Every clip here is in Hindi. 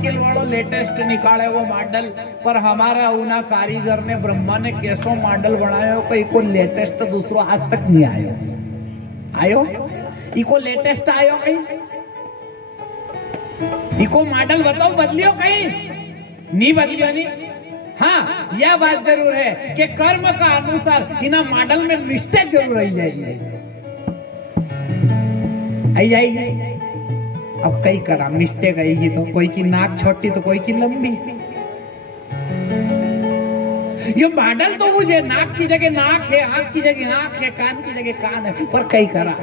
मोटरसाइकिल वालों लेटेस्ट निकाले वो मॉडल, पर हमारा उना कारीगर ने ब्रह्मा ने कैसो मॉडल बनायो कोई को लेटेस्ट दूसरो आज तक नहीं आयो। आयो इको लेटेस्ट आयो कहीं, इको मॉडल बताओ बदलियो कहीं नहीं बदलियो नहीं। हाँ यह बात जरूर है कि कर्म का अनुसार इना मॉडल में मिस्टेक जरूर आई जाएगी, आई जाएगी। अब कई करा मिस्टेक आएगी तो कोई की नाक छोटी तो कोई की लंबी। ये मॉडल तो मुझे नाक की जगह नाक है, आंख की जगह आंख है, कान की जगह कान है, पर कई करा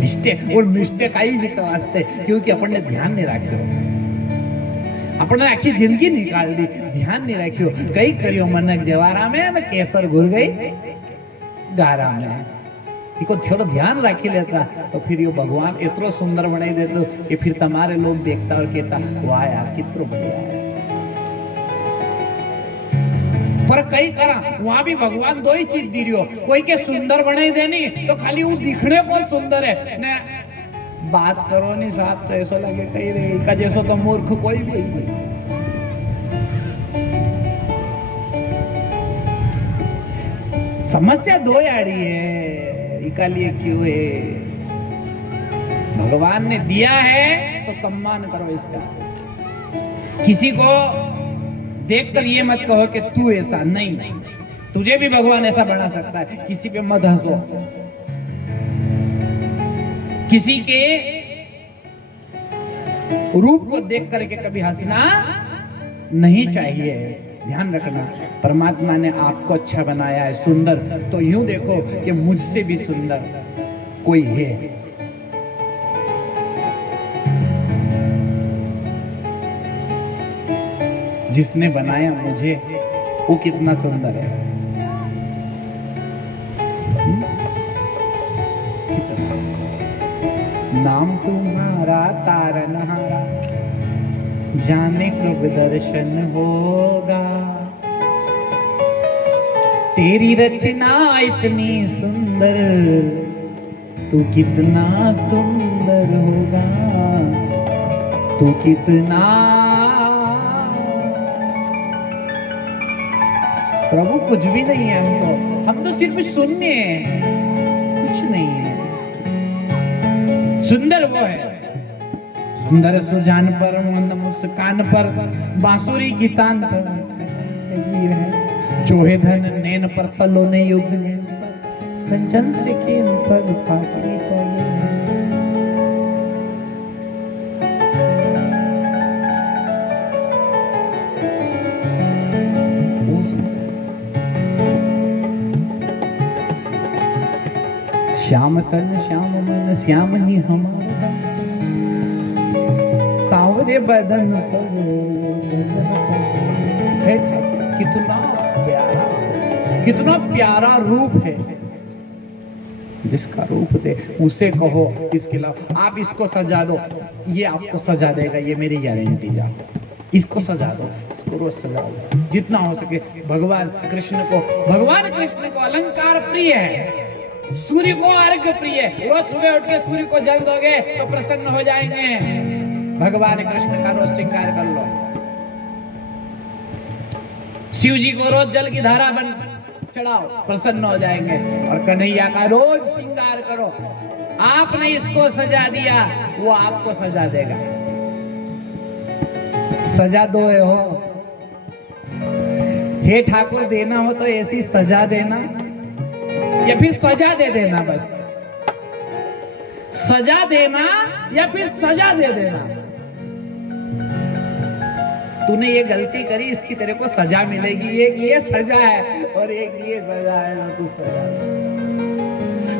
मिस्टेक। और मिस्टेक आई जी के वास्ते क्योंकि अपन ने ध्यान नहीं रखो, अपन ने आखी जिंदगी निकाल दी, ध्यान नहीं रखियो। कई करियो मनक जवारा में न केसर घुर गई गारा में। इको थोड़ा ध्यान रखी लेता तो फिर ये भगवान इतना सुंदर बनाई देते कि फिर तुम्हारे लोग देखता और कहता वाह यार कितना बढ़िया है। पर कई करा वहां भी भगवान दो ही चीज दी रही हो, कोई के सुंदर बनाई देनी तो खाली वो दिखने को सुंदर है ने बात करो नहीं साहब तो ऐसा लगे कहीं रे का जैसो तो मूर्ख कोई भी नहीं। समस्या दो यारी है, इका लिए क्यों है? भगवान ने दिया है तो सम्मान करो इसका। किसी को देखकर ये मत कहो कि तू ऐसा नहीं, तुझे भी भगवान ऐसा बना सकता है। किसी पे मत हंसो, किसी के रूप को देख करके कभी हंसना नहीं चाहिए। ध्यान रखना, परमात्मा ने आपको अच्छा बनाया है, सुंदर, तो यूं देखो कि मुझसे भी सुंदर कोई है। जिसने बनाया मुझे वो कितना सुंदर है। नाम तुम्हारा तारनहारा, जाने कब दर्शन होगा। तेरी रचना इतनी सुंदर, तू कितना सुंदर होगा, तू कितना। प्रभु कुछ भी नहीं है हम तो सिर्फ शून्य हैं, कुछ नहीं है। सुंदर वो है, सुंदर सुजान पर, मंद मुस्कान पर, बांसुरी की तान पर, चोहे धन नैन पर, सलोने युग में कंचन से केन पर फाकी चाहिए। श्याम तन श्याम मन श्याम ही हमारा, सावरे बदन पर कितना प्यारा से, कितना प्यारा रूप है। जिसका रूप दे उसे कहो इसके खिलाफ आप इसको सजा दो, ये आपको सजा देगा, ये मेरी गारंटी। जाओ इसको सजा दो, इसको रोज सजा दो जितना हो सके। भगवान कृष्ण को अलंकार प्रिय है, सूर्य को अर्घ्य प्रिय है। रोज सुबह उठ के सूर्य को जल दोगे तो प्रसन्न हो जाएंगे। भगवान कृष्ण का रोज श्रृंगार कर लो, शिव जी को रोज जल की धारा बन चढ़ाओ, प्रसन्न हो जाएंगे। और कन्हैया का रोज श्रृंगार करो। आपने इसको सजा दिया, वो आपको सजा देगा। सजा दो हो, हे ठाकुर देना हो तो ऐसी सजा देना, या फिर सजा दे देना। बस सजा देना या फिर सजा दे देना। तूने ये गलती करी, इसकी तेरे को सजा मिलेगी। एक ये सजा है और एक ये सजा है ना, तू सजा।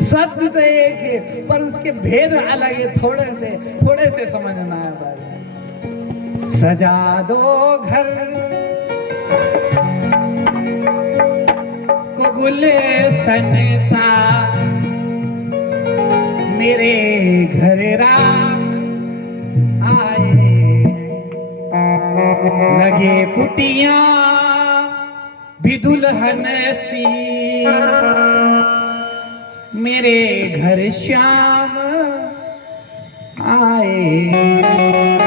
सत्य तो एक है पर उसके भेद अलग है, थोड़े से समझना है। बस सजा दो घर को गुलशन सा, मेरे घर राम आए, लगे कुटिया भी दुल्हन सी, मेरे घर श्याम आए।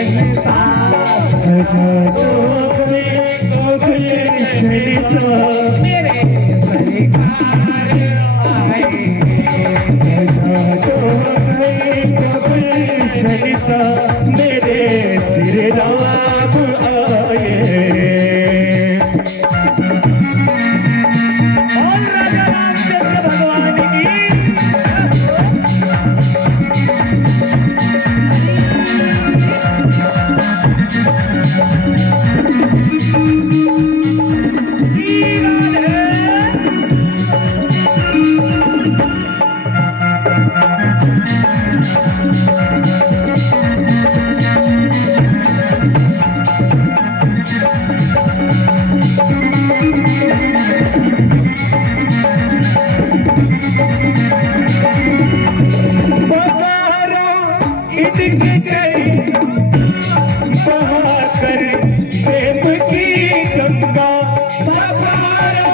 सा सजा दो गए गुलशन सा मेरे सरकार आए। सजा दो गए गुलशन सा मेरे श्री राम आए। और राजा रामचंद्र भगवान की इनके चरण बहाकर प्रेम की गंगा पधारो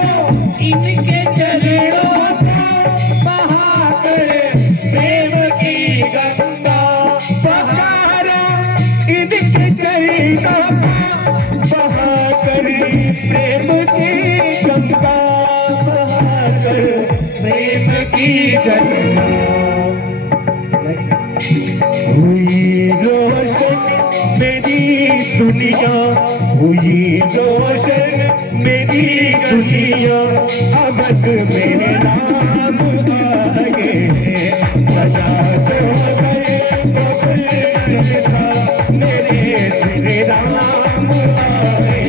इनके चरणों को बहाकर प्रेम की गंगा। बहारो इनके चरण बहाकर प्रेम की गंगा बहाकर प्रेम की गंगा। हुई रोशन मेरी दुनिया हुई रोशन मेरी दुनिया अवध मेरे नाम आए। सजा दो गए गुलशन सा मेरे श्री राम आए।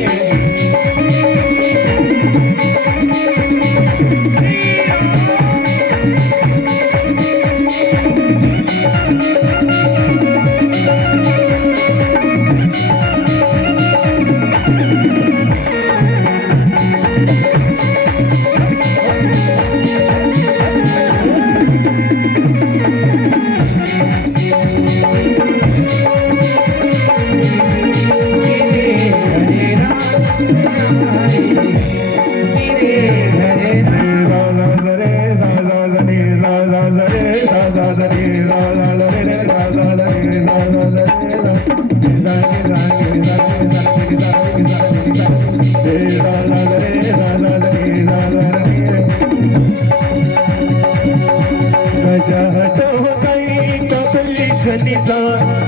सजा तो गई कबल शनिसा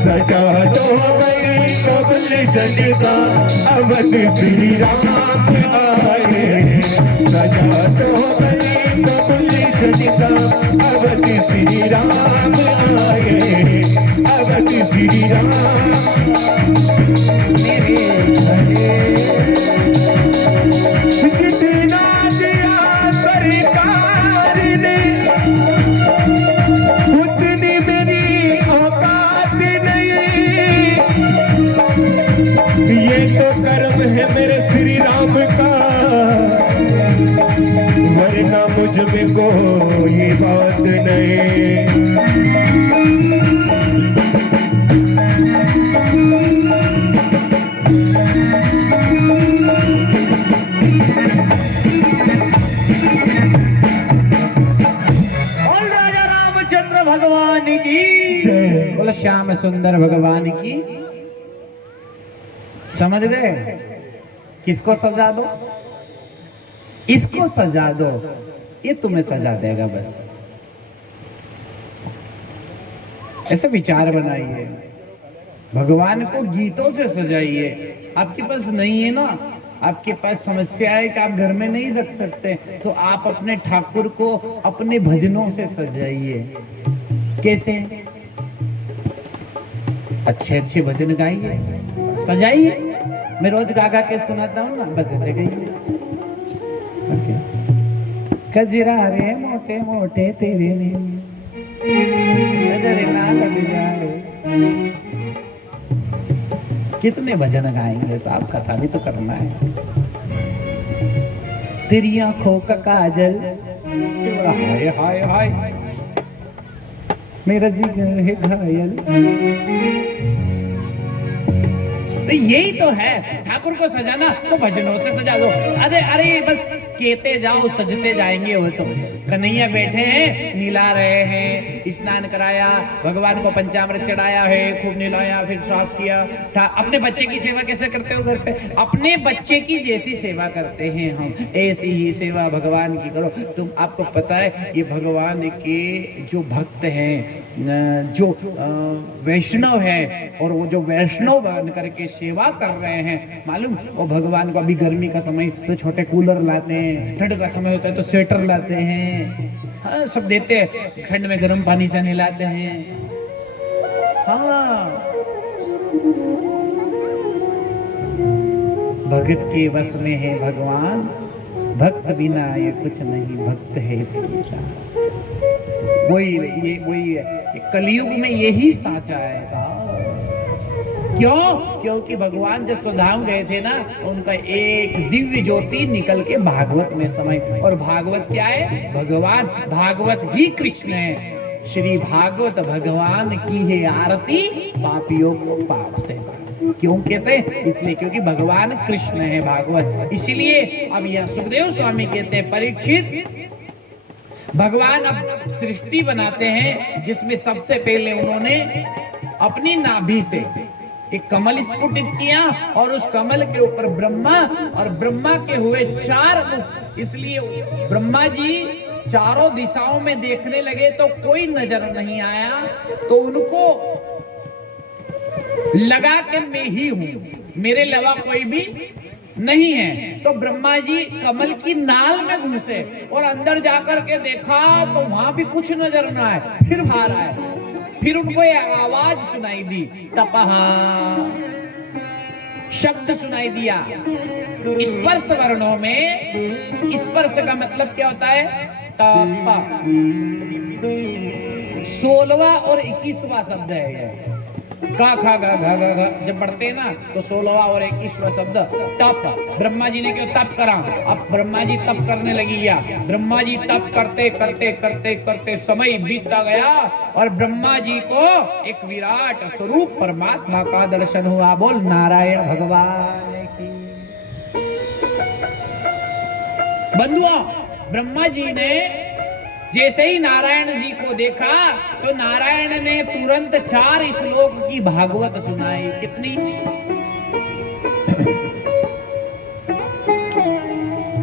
सजा तो गई कबल शनिसा अवध श्री राम आए। सजा तो गई कबल शनिसा अवध श्री राम आए। अवध श्री राम मेरे घरे जितना दिया सरकार ने उतनी मेरी औकात नहीं। ये तो कर्म है मेरे श्री राम का वरना मुझ में कोई बात नहीं। भगवान की जय। बोलो श्याम सुंदर भगवान की। समझ गए? किसको सजा दो? इसको सजा दो, ये तुम्हें सजा देगा। बस ऐसे विचार बनाइए, भगवान को गीतों से सजाइए। आपके पास नहीं है ना, आपके पास समस्या है कि आप घर में नहीं रख सकते, तो आप अपने ठाकुर को अपने भजनों से सजाइए। कैसे? अच्छे अच्छे भजन गाइए, सजाइए। मैं रोज गा गा के सुनाता हूँ ना, बस ऐसे गाइए। कजरा रे मोटे मोटे तेरे नजर ना लग जाए। कितने भजन गाएंगे साहब, कथा भी तो करना है। तेरी आंखों का काजल, हाय हाय हाय, मेरा जिगर है घायल। तो यही तो है, ठाकुर को सजाना तो भजनों से सजा दो। अरे अरे बस कहते जाओ, सजते जाएंगे। वो तो कन्हैया बैठे हैं, नीला रहे हैं, स्नान कराया, भगवान को पंचामृत चढ़ाया है, खूब निलाया, फिर साफ किया। अपने बच्चे की सेवा कैसे करते हो घर पे? अपने बच्चे की जैसी सेवा करते हैं हम, ऐसी ही सेवा भगवान की करो। तुम आपको पता है ये भगवान के जो भक्त हैं, जो वैष्णव है, और वो जो वैष्णव बन करके सेवा कर रहे हैं, मालूम वो भगवान को अभी गर्मी का समय तो छोटे कूलर लाते हैं, ठंड का समय होता है तो स्वेटर लाते हैं, हाँ सब देते हैं, ठंड में गर्म पानी से नहलाते हैं। हाँ भगत के बस में है भगवान, भक्त बिना ये कुछ नहीं, भक्त है सीता। वही है, कलयुग में यही साचा है। क्यों? क्योंकि भगवान जब स्वधाम गए थे ना, उनका एक दिव्य ज्योति निकल के भागवत में समाई। और भागवत क्या है? भगवान, भागवत ही कृष्ण है। श्री भागवत भगवान की है आरती, पापियों को पाप से। क्यों कहते हैं? इसलिए क्योंकि भगवान कृष्ण है भागवत। इसीलिए अब यह सुखदेव स्वामी कहते हैं, परीक्षित भगवान अब सृष्टि बनाते हैं, जिसमें सबसे पहले उन्होंने अपनी नाभि से एक कमल स्फुटित किया, और उस कमल के ऊपर ब्रह्मा, और ब्रह्मा के हुए 4 मुख। इसलिए ब्रह्मा जी चारों दिशाओं में देखने लगे तो कोई नजर नहीं आया, तो उनको लगा कि मैं ही हूं, मेरे अलावा कोई भी नहीं है। तो ब्रह्मा जी कमल की नाल में घुसे और अंदर जाकर के देखा तो वहां भी कुछ नजर ना आए। फिर बाहर आए, फिर उनको ये आवाज सुनाई दी, तपहा शब्द सुनाई दिया। स्पर्श वर्णों में स्पर्श का मतलब क्या होता है? तप। 16वां और 21वां शब्द है ये। का खा गा घा गा घा जब पढ़ते हैं ना तो 16वां और 21वां शब्द तप। ब्रह्मा जी ने क्यों तप करा? अब ब्रह्मा जी तप करने लगी गया। ब्रह्मा जी तप करते करते करते करते समय बीतता गया, और ब्रह्मा जी को एक विराट स्वरूप परमात्मा का दर्शन हुआ। बोल नारायण भगवान की। बंधुओं, ब्रह्मा जी ने जैसे ही नारायण जी को देखा तो नारायण ने तुरंत 4 श्लोक की भागवत सुनाई। कितनी?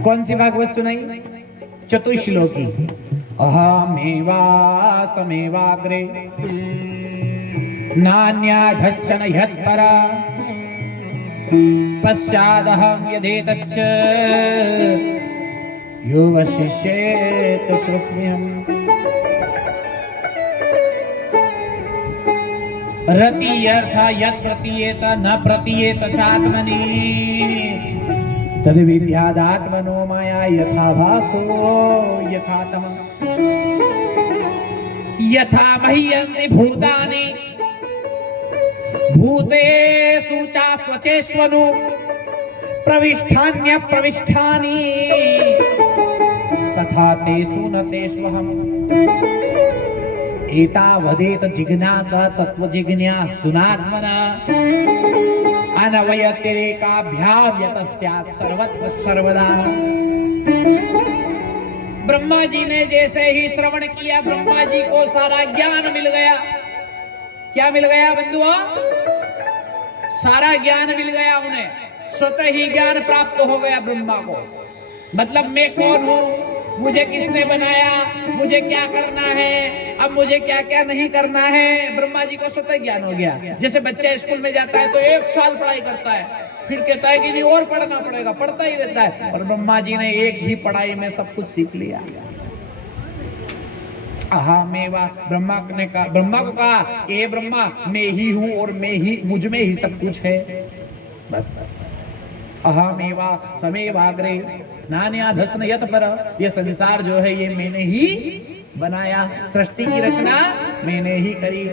कौन सी भागवत सुनाई? चतुश्लोकी। अहमेवा समेवाग्रे नान्याधश्चन यत्परा पश्चादहं यदेतच्च यो वशिष्येत स्वस्म्यहम्। रतियर्थ यत् प्रतीयेत न प्रतीयेत चात्मनि तद् विद्यादात्मनो माया यथा भासो यथा तमः। यथा मह्यन्ति भूतानि भूतेषु च स्वचेष्वनु प्रविष्ठान्य प्रविष्ठानि तथा तेषु न तेष्वहम्। एतावदेत जिज्ञासा तत्व जिज्ञासुनात्मना अनवयतिरेकाभ्याम यतस्यात् सर्वत्र सर्वदा। ब्रह्मा जी ने जैसे ही श्रवण किया, ब्रह्मा जी को सारा ज्ञान मिल गया। क्या मिल गया बंधुओं? सारा ज्ञान मिल गया उन्हें, स्वतः ही ज्ञान प्राप्त हो गया ब्रह्मा को। मतलब मैं कौन हूँ, मुझे किसने बनाया, मुझे क्या करना है, अब मुझे क्या क्या नहीं करना है, ब्रह्मा जी को स्वतः ज्ञान हो गया। जैसे बच्चा स्कूल में जाता है तो 1 साल पढ़ाई करता है, फिर कहता है कि नहीं और पढ़ना पड़ेगा, पढ़ता ही रहता है। और ब्रह्मा जी ने एक ही पढ़ाई में सब कुछ सीख लिया। अहमेवा, ब्रह्मा ने कहा, ब्रह्मा को कहा ये ब्रह्मा मैं ही हूँ और मैं ही, मुझ में ही सब कुछ है। बस अहमेवा समेवाग्रे नान्याधस्न यत् पर। ये संसार जो है ये मैंने ही बनाया, सृष्टि की रचना मैंने ही करी।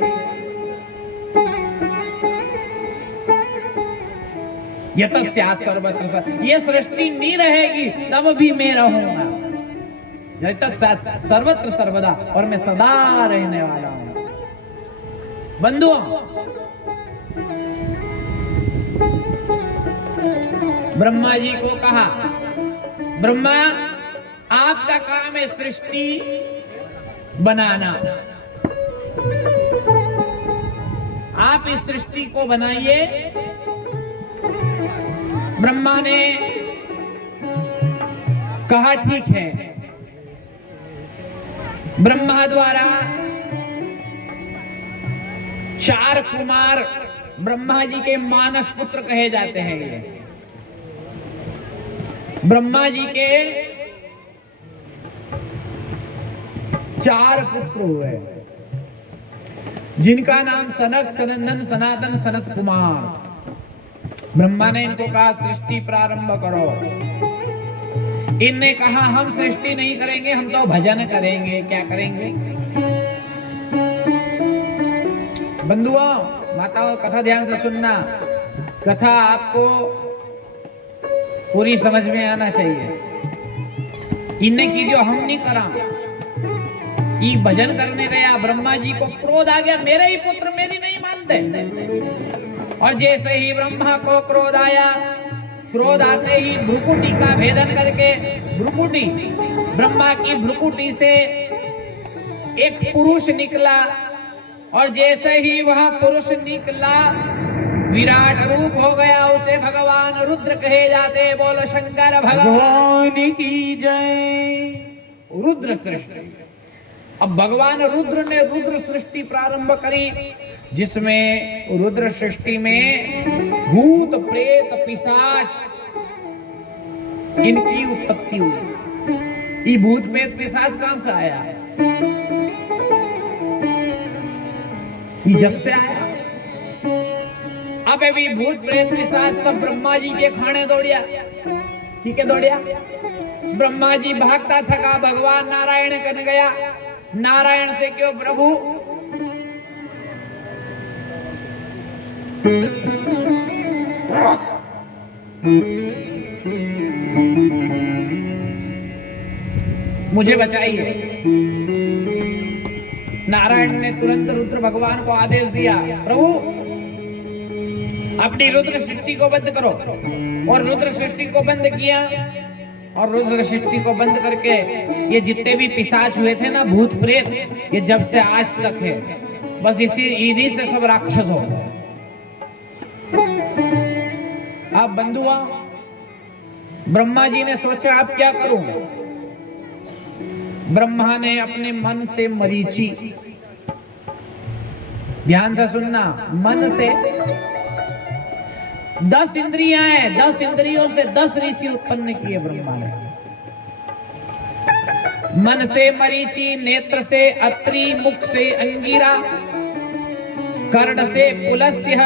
यतस्यात् सर्वत्र, ये सृष्टि नहीं रहेगी तब भी मैं रहूंगा। यतस्यात् सर्वत्र सर्वदा, और मैं सदा रहने वाला हूं। बंधुओं, ब्रह्मा जी को कहा, ब्रह्मा आपका काम है सृष्टि बनाना, आप इस सृष्टि को बनाइए। ब्रह्मा ने कहा ठीक है। ब्रह्मा द्वारा 4 कुमार ब्रह्मा जी के मानस पुत्र कहे जाते हैं। ये ब्रह्मा जी के 4 पुत्र हुए, जिनका नाम सनक, सनंदन, सनातन, सनत कुमार। ब्रह्मा ने इनको कहा सृष्टि प्रारंभ करो। इनने कहा हम सृष्टि नहीं करेंगे, हम तो भजन करेंगे। क्या करेंगे? बंधुओं, माताओं, कथा ध्यान से सुनना। कथा आपको पूरी समझ में आना चाहिए। इनने की जो हम नहीं करा, ये भजन करने गया, ब्रह्मा जी को क्रोध आ गया, मेरे ही पुत्र मेरी नहीं मानते। और जैसे ही ब्रह्मा को क्रोध आया, क्रोध आते ही भ्रुकुटी का भेदन करके, भ्रुकुटी, ब्रह्मा की भ्रुकुटी से एक पुरुष निकला। और जैसे ही वह पुरुष निकला, विराट रूप हो गया। उसे भगवान रुद्र कहे जाते। बोलो शंकर भगवान की जय। रुद्र सृष्टि। अब भगवान रुद्र ने रुद्र सृष्टि प्रारंभ करी, जिसमें रुद्र सृष्टि में भूत, प्रेत, पिशाच इनकी उत्पत्ति हुई। ये भूत, प्रेत, पिशाच कहां से आया? ये जब से आया। अब अभी भूत, प्रेत, पिशाच सब ब्रह्मा जी के खाने दौड़िया। ठीक है, दौड़िया। ब्रह्मा जी भागता थका भगवान नारायण कन गया। नारायण से क्यों प्रभु? मुझे बचाइए। नारायण ने तुरंत रुद्र भगवान को आदेश दिया, प्रभु अपनी रुद्र सृष्टि को बंद करो। और रुद्र सृष्टि को बंद किया। और रुद्र सृष्टि को बंद करके ये जितने भी पिशाच हुए थे ना, भूत प्रेत, ये जब से आज तक है, बस इसी से सब राक्षस हो। अब बंधुआ, ब्रह्मा जी ने सोचा अब क्या करूं? ब्रह्मा ने अपने मन से मरीचि, ध्यान से सुनना, मन से 10 इंद्रियां हैं, 10 इंद्रियों से 10 ऋषि उत्पन्न किए ब्रह्मा ने। मन से मरीचि, नेत्र से अत्रि, मुख से अंगिरा, कर्ण से पुलस्त्य,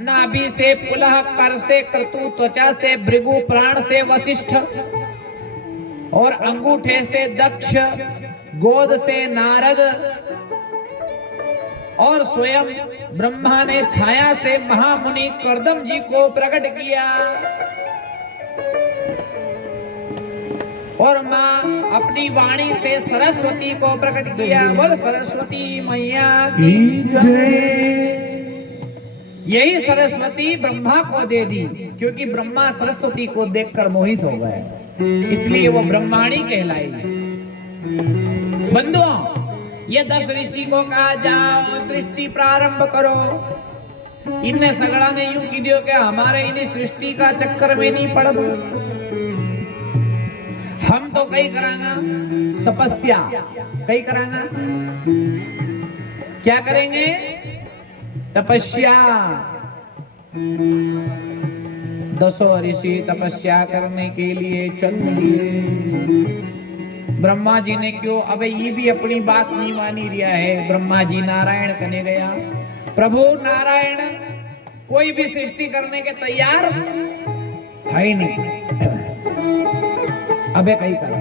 नाभि से पुलह, कर से क्रतु, त्वचा से भृगु, प्राण से वशिष्ठ, और अंगूठे से दक्ष, गोद से नारद, और स्वयं ब्रह्मा ने छाया से महामुनि कर्दम जी को प्रकट किया। और मां अपनी वाणी से सरस्वती को प्रकट किया। बोल सरस्वती मैया की जय। यही सरस्वती ब्रह्मा को दे दी, क्योंकि ब्रह्मा सरस्वती को देखकर मोहित हो गए, इसलिए वो ब्रह्माणी कहलाई। बंधुओं, ये 10 ऋषि को कहा जाओ सृष्टि प्रारंभ करो। इनने सगड़ा ने यूं की दियो कि हमारे इन्हीं सृष्टि का चक्कर में नहीं पड़, हम तो कई करांगा तपस्या, कई करांगा। क्या करेंगे? तपस्या। 10 ऋषि तपस्या करने के लिए चल दिए। ब्रह्मा जी ने क्यों? अबे ये भी अपनी बात नहीं मानी रिया है। ब्रह्मा जी नारायण कने गया, प्रभु नारायण कोई भी सृष्टि करने के तैयार है ही नहीं। अबे कहीं करा।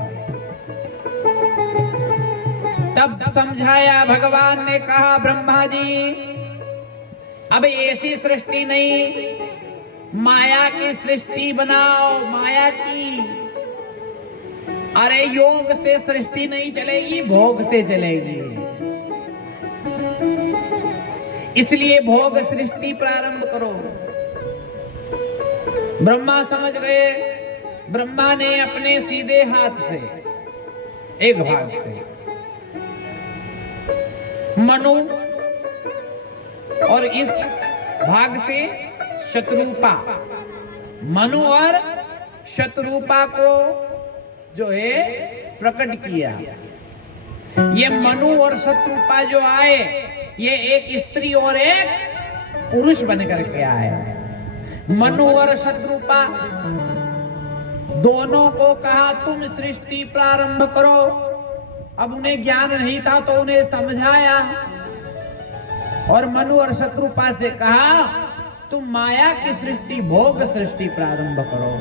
तब समझाया भगवान ने, कहा ब्रह्मा जी अब ऐसी सृष्टि नहीं, माया की सृष्टि बनाओ, माया की। अरे योग से सृष्टि नहीं चलेगी, भोग से चलेगी। इसलिए भोग सृष्टि प्रारंभ करो। ब्रह्मा समझ गए। ब्रह्मा ने अपने सीधे हाथ से एक भाग से मनु और इस भाग से शत्रुपा, मनु और शत्रुपा को जो है प्रकट किया। ये मनु और शत्रुपा जो आए, ये एक स्त्री और एक पुरुष बनकर के आए। मनु और शत्रुपा दोनों को कहा तुम सृष्टि प्रारंभ करो। अब उन्हें ज्ञान नहीं था तो उन्हें समझाया और मनु और शत्रुपा से कहा तुम माया की सृष्टि, भोग सृष्टि प्रारंभ करो।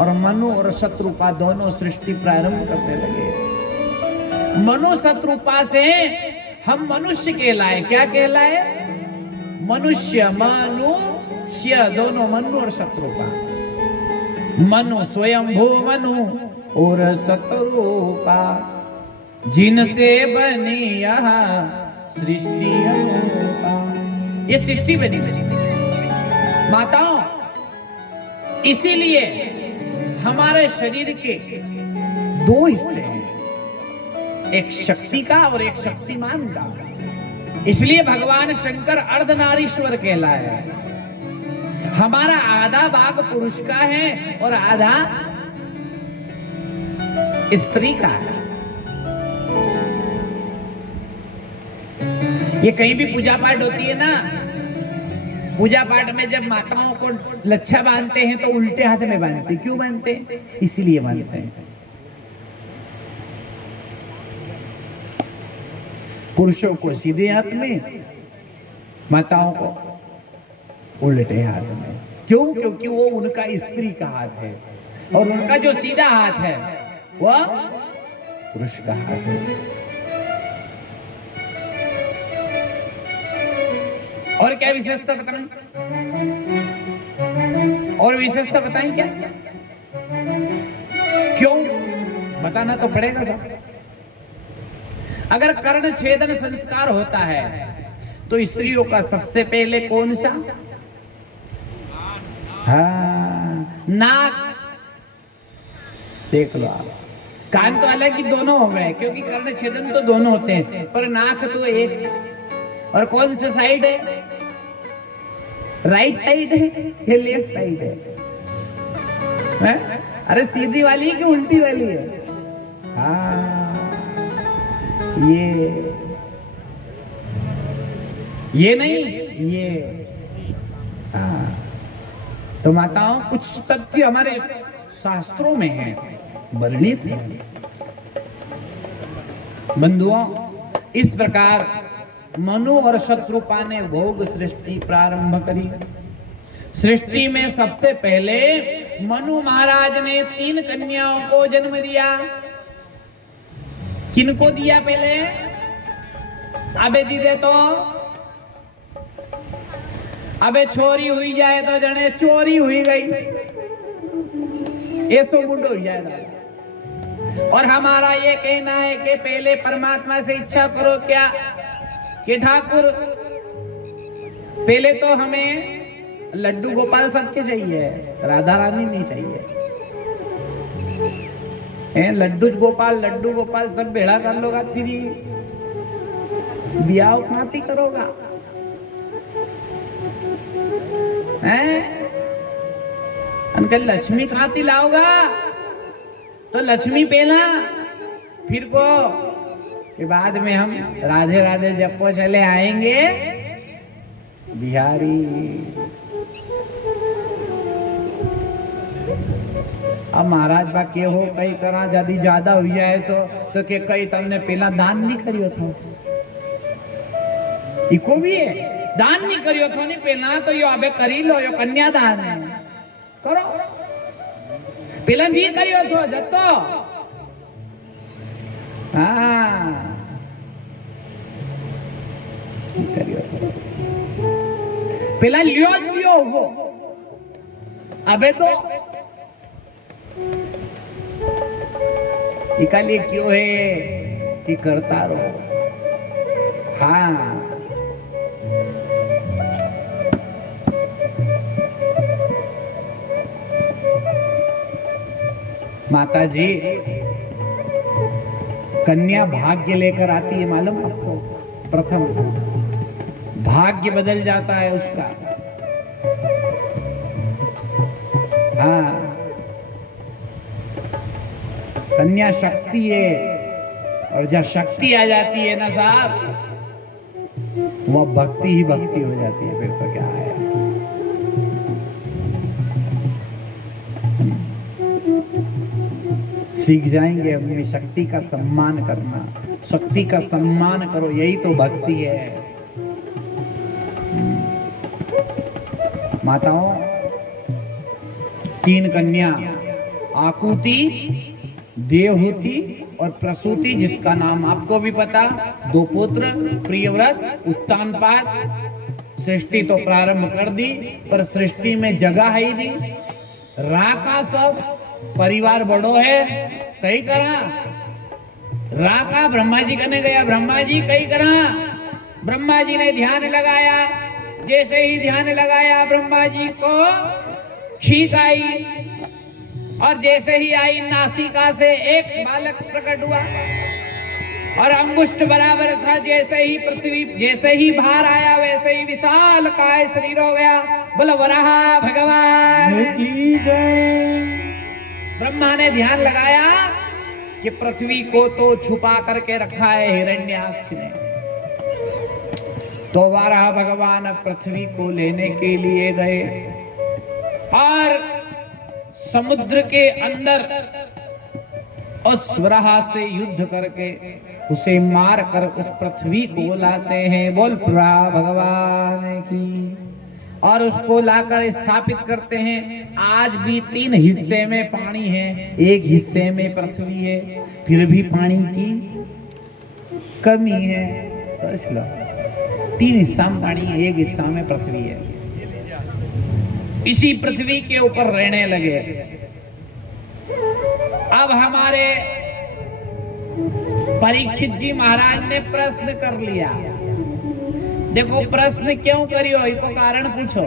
और मनु और शत्रुपा दोनों सृष्टि प्रारंभ करने लगे। मनु शत्रुपा से हम मनुष्य कहलाए। क्या कहलाए? मनुष्य, मनुष्य दोनों, मनु और शत्रुपा। मनु स्वयंभू मनु और शत्रुपा, जिनसे बनी यह सृष्टि अनूपा। ये सृष्टि बनी माताओं। इसीलिए हमारे शरीर के दो हिस्से हैं, एक शक्ति का और एक शक्तिमान का। इसलिए भगवान शंकर अर्धनारीश्वर कहलाए। हमारा आधा भाग पुरुष का है और आधा स्त्री का है। ये कहीं भी पूजा पाठ होती है ना, पूजा पाठ में जब माताओं को लच्छा बांधते हैं तो उल्टे हाथ में बांधते। क्यों बांधते हैं? इसीलिए बांधते हैं। पुरुषों को सीधे हाथ में, माताओं को उल्टे हाथ में। क्यों? क्योंकि वो उनका स्त्री का हाथ है और उनका जो सीधा हाथ है वह पुरुष का हाथ है। और क्या विशेषता बताएं? और विशेषता बताएं क्या? क्यों? बताना तो पड़ेगा साहब। अगर कर्ण छेदन संस्कार होता है तो स्त्रियों का सबसे पहले कौन सा? हाँ, नाक। देख लो आप, कान तो अलग ही दोनों हो गए क्योंकि कर्ण छेदन तो दोनों होते हैं, पर नाक तो एक। और कौन सा साइड है? राइट साइड है या लेफ्ट साइड है? अरे सीधी वाली है कि उल्टी वाली है? हाँ, ये नहीं, ये। हाँ, तो माताओं कुछ तथ्य हमारे शास्त्रों में है, वर्णित है। बंधुओं, इस प्रकार मनु और शत्रुपा ने भोग सृष्टि प्रारंभ करी। सृष्टि में सबसे पहले मनु महाराज ने 3 कन्याओं को जन्म दिया। किनको दिया? पहले अबे दीदे तो अबे छोरी हुई जाए तो जने चोरी हुई गई, ऐसो मुंडो हो जाएगा। और हमारा ये कहना है कि पहले परमात्मा से इच्छा करो क्या कि ठाकुर पहले तो हमें लड्डू गोपाल सबके चाहिए, राधा रानी नहीं चाहिए। लड्डू गोपाल सब भेड़ा कर लोगा, तेरी ब्याह खाती करोगा अंकल। लक्ष्मी खाती लाओगा तो लक्ष्मी पहला, फिर को के बाद में हम राधे राधे जपो चले आएंगे बिहारी। अब महाराज बा के हो कई करा यदि ज्यादा हो जाए तो के कई तुमने पहला दान नहीं करियो था, इको भी है दान नहीं करियो थो नहीं पहला, तो यो अबे करी लो, यो कन्यादान है करो। पहला नहीं करियो थो जतो। हाँ, पहला लियो हो, अबे तो इकालिए क्यों है कि करता रहो। हाँ, माता जी, कन्या भाग्य लेकर आती है, मालूम आपको? प्रथम भाग्य बदल जाता है उसका। हाँ, कन्या शक्ति है, और जब शक्ति आ जाती है ना साहब, वह भक्ति ही भक्ति हो जाती है। फिर तो क्या है, सीख जाएंगे अपनी शक्ति का सम्मान करना। शक्ति का सम्मान करो, यही तो भक्ति है। माताओं, 3 कन्या, आकुति, देवहूति और प्रसूति, जिसका नाम आपको भी पता। 2 पुत्र, प्रियव्रत, उत्तानपाद। सृष्टि तो प्रारंभ कर दी, पर सृष्टि में जगह ही नहीं। राका सब परिवार बड़ो है, कई करा राका ब्रह्मा जी करने गया। ब्रह्मा जी कई करा, ब्रह्मा जी ने ध्यान लगाया। जैसे ही ध्यान लगाया, ब्रह्मा जी को छींक आई, और जैसे ही आई, नासिका से एक बालक प्रकट हुआ, और अंगुष्ठ बराबर था। जैसे ही पृथ्वी, जैसे ही भार आया, वैसे ही विशाल काय शरीर हो गया। बोलो वराह भगवान की जय। ब्रह्मा ने ध्यान लगाया कि पृथ्वी को तो छुपा करके रखा है हिरण्याक्ष ने, तो वराह भगवान पृथ्वी को लेने के लिए गए, और समुद्र के अंदर उस वराह से युद्ध करके उसे मार कर उस पृथ्वी को लाते हैं। बोल वराह भगवान की। और उसको लाकर स्थापित करते हैं। आज भी 3 हिस्से में पानी है, 1 हिस्से में पृथ्वी है, फिर भी पानी की कमी है। 3 हिस्सा में पानी है, 1 हिस्सा में पृथ्वी है। इसी पृथ्वी के ऊपर रहने लगे। अब हमारे परीक्षित जी महाराज ने प्रश्न कर लिया। देखो प्रश्न क्यों करियो, इसको कारण पूछो।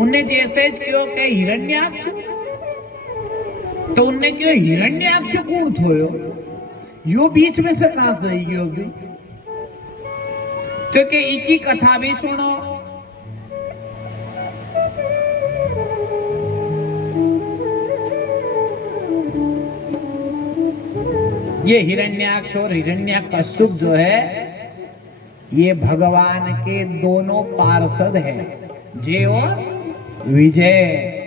उनने जैसे क्यों के हिरण्याक्ष, तो उनने क्यों हिरण्याक्ष कौन थोयो, यो बीच में से कहां से आई होगी? क्योंकि इकी कथा भी सुनो। ये हिरण्याक्ष और हिरण्यकश्यप जो है, ये भगवान के दोनों पार्षद हैं, जय और विजय।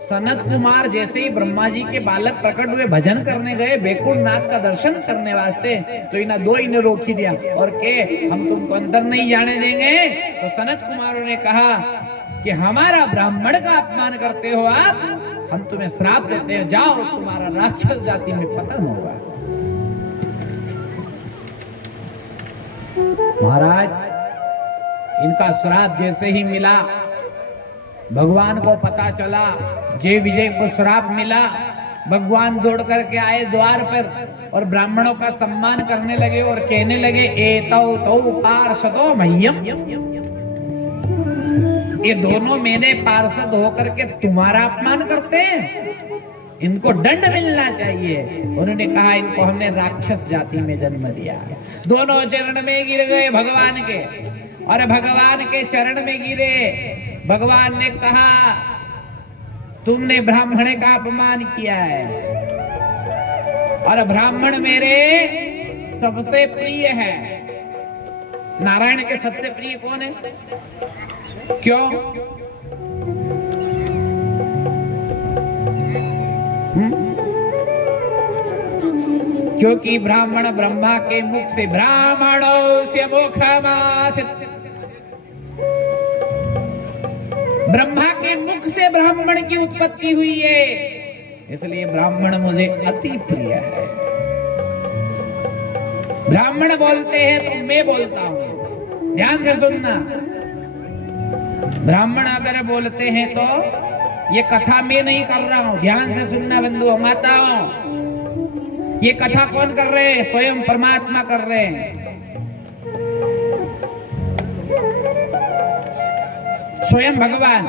सनत कुमार जैसे ही ब्रह्मा जी के बालक प्रकट हुए, भजन करने गए बैकुंठ नाथ का दर्शन करने वास्ते, तो इन्हें 2 इन्हें रोकी दिया और के हम तुमको अंदर नहीं जाने देंगे। तो सनत कुमारों ने कहा कि हमारा ब्राह्मण का अपमान करते हो आप, हम तुम्हें श्राप देते हैं, जाओ तुम्हारा राक्षस जाति में पतन होगा। महाराज, इनका श्राप जैसे ही मिला, भगवान को पता चला, जय विजय को श्राप मिला, भगवान दौड़ करके आए द्वार पर और ब्राह्मणों का सम्मान करने लगे और कहने लगे, एतौ तौ पार्षदो मह्यम, ये दोनों मेरे पार्षद होकर के तुम्हारा अपमान करते हैं, इनको दंड मिलना चाहिए। उन्होंने कहा, इनको हमने राक्षस जाति में जन्म दिया। दोनों चरण में गिर गए भगवान के, और भगवान के चरण में गिरे। भगवान ने कहा, तुमने ब्राह्मण का अपमान किया है, और ब्राह्मण मेरे सबसे प्रिय है। नारायण के सबसे प्रिय कौन है? क्यों? क्योंकि ब्राह्मण ब्रह्मा के मुख से, ब्राह्मणों से मुखमासित, ब्रह्मा के मुख से ब्राह्मण की उत्पत्ति हुई है, इसलिए ब्राह्मण मुझे अति प्रिय है। ब्राह्मण बोलते हैं तो मैं बोलता हूं, ध्यान से सुनना। ब्राह्मण अगर बोलते हैं तो ये कथा मैं नहीं कर रहा हूं, ध्यान से सुनना बंधुओं माताओं। ये कथा कौन कर रहे हैं? स्वयं परमात्मा कर रहे हैं। स्वयं भगवान।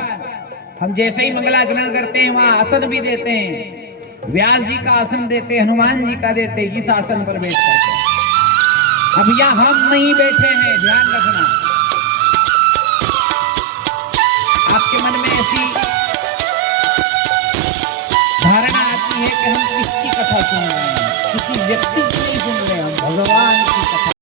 हम जैसे ही मंगलाचरण करते हैं, वहां आसन भी देते हैं, व्यास जी का आसन देते, हनुमान जी का देते, इस आसन पर बैठ करके। अब यहाँ हम नहीं बैठे हैं, ध्यान रखना। आपके मन में ऐसी धारणा आती है कि हम किसकी कथा सुन रहे हैं, किसी व्यक्ति